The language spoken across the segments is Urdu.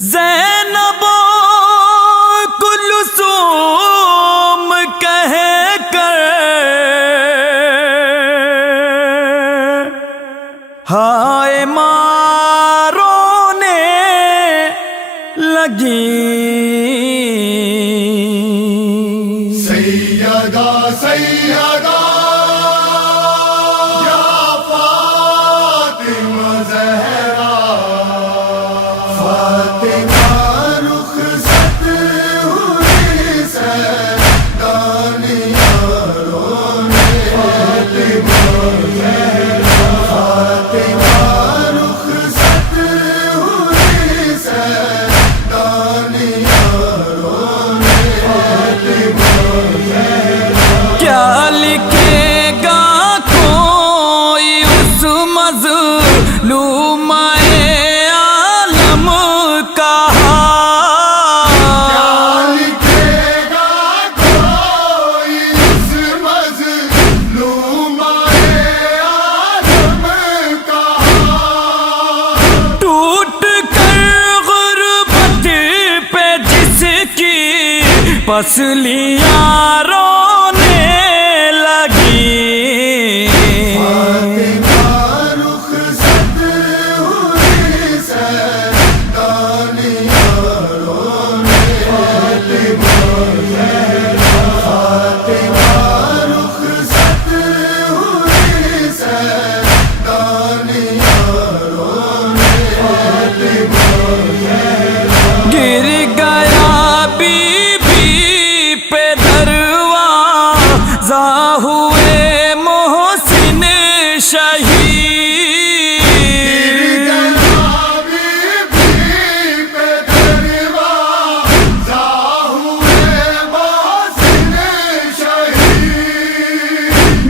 زینب کلثوم کہہ کر ہائے ماں رونے لگی سیدہ سیدہ یا فاطمہ زہرا فاطمہ رخصت ہوئی سیدانیاں رونے فاطمہ زہرا فاطمہ رخصت ہوئی سیدانیاں رونے فاطمہ کیا لکھے گا کوئی اس مظلوم عالم کا کیا لکھے گا کوئی اس مظلوم عالم کا ٹوٹ کر غربت پہ جس کی پسلیاں رونے لگی فاطمہ رخصت ہوئی سیدانیاں رونے فاطمہ زہرا فاطمہ رخصت ہوئی سیدانیاں رونے فاطمہ گر گیا بی بی پہ دروازہ ہوئے محسن شہید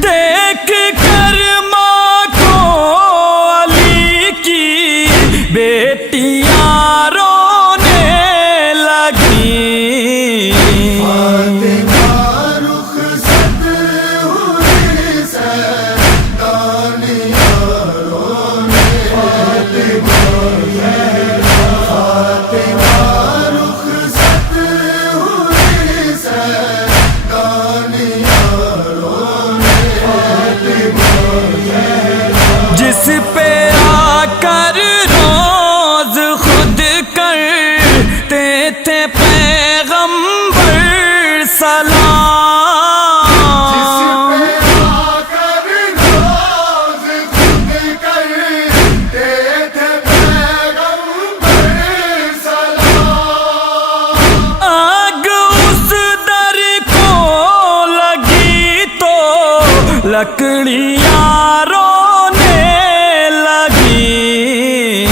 دیکھ کر ماں کو علی کی بیٹیاں رونے لگی جس پہ آ کر روز خود کرتے تھے پیغمبر سلام آگ اس در کو لگی تو لکڑیاں رونے لگی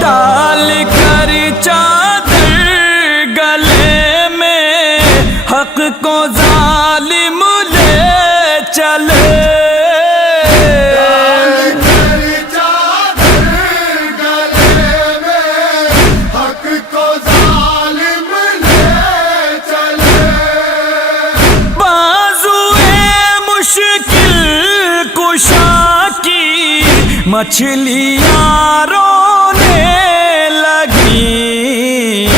ڈال کر چادر گلے میں حق کو ظالم لے چلے بازوئے مشکل کشا کی مچھلیاں رونے لگی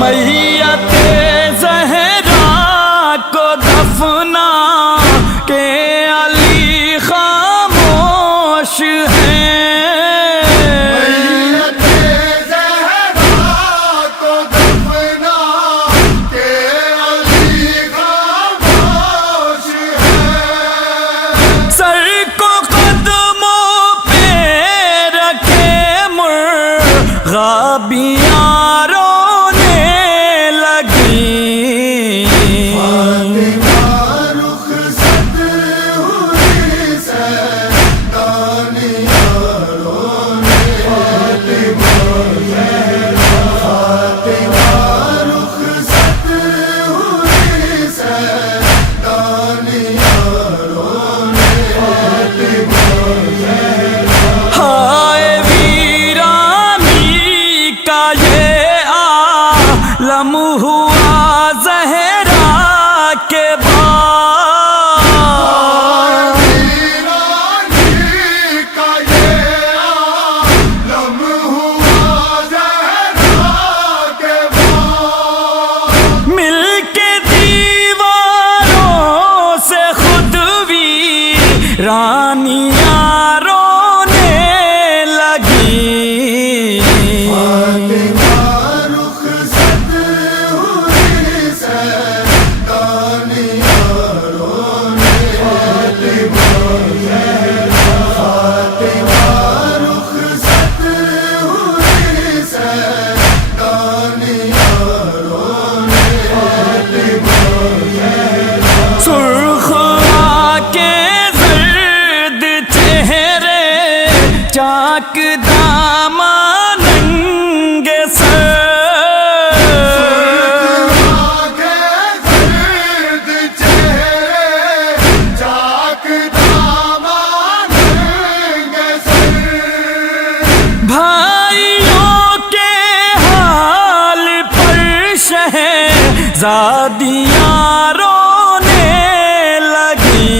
میت زہرا کو دفنا کے علی خاموش ہیں سر کو قدموں پہ رکھے مرغابیاں رونے دامن ننگے سر آگے زرد چہرے چاک دامان ننگے سر بھائیوں کے حال پر شہزادیاں رونے لگی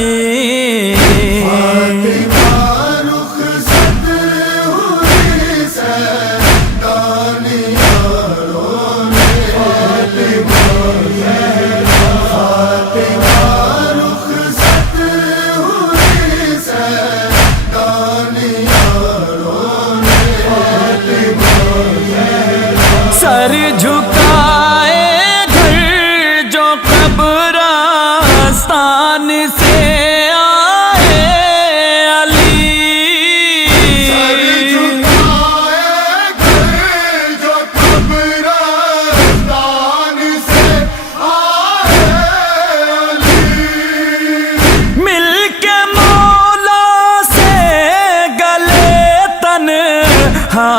سر جھکائے گھر جو قبرستان سے آئے علی سر جھکائے گھر جو قبرستان سے آئے علی مل کے مولا سے گلے تنہائیاں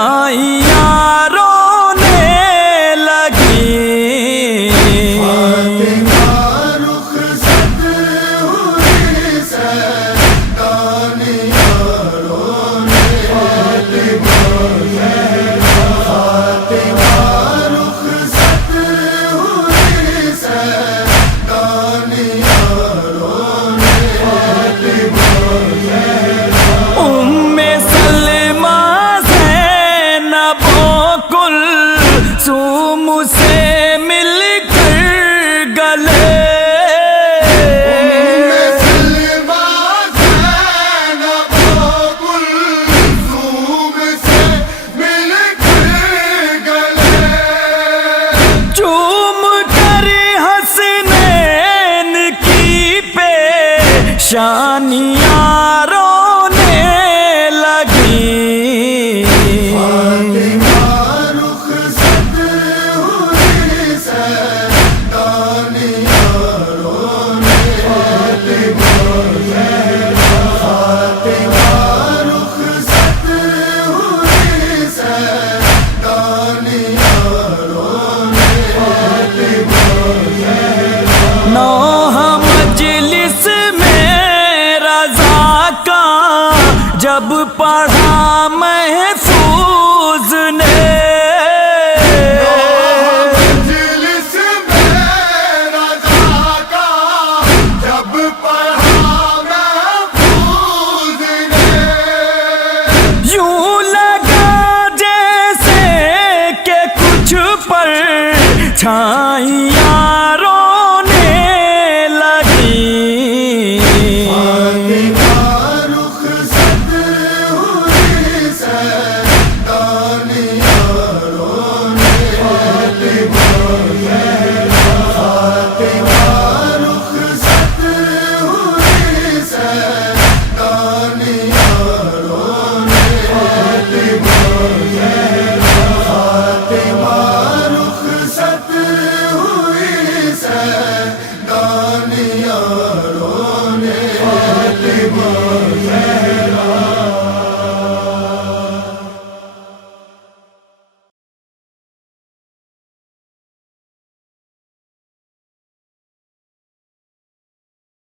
سے مل کر گلے سلمہ زینب کلثوم سے مل کر گلے چوم کر حسنین کی پیشانیاں رونے لگی نوح مجلس میں رضا کا جب پڑھا محفوظ نے مجلس میں رضا کا جب پڑھا محفوظ نے یوں لگا جیسے کہ کچھ پر چھا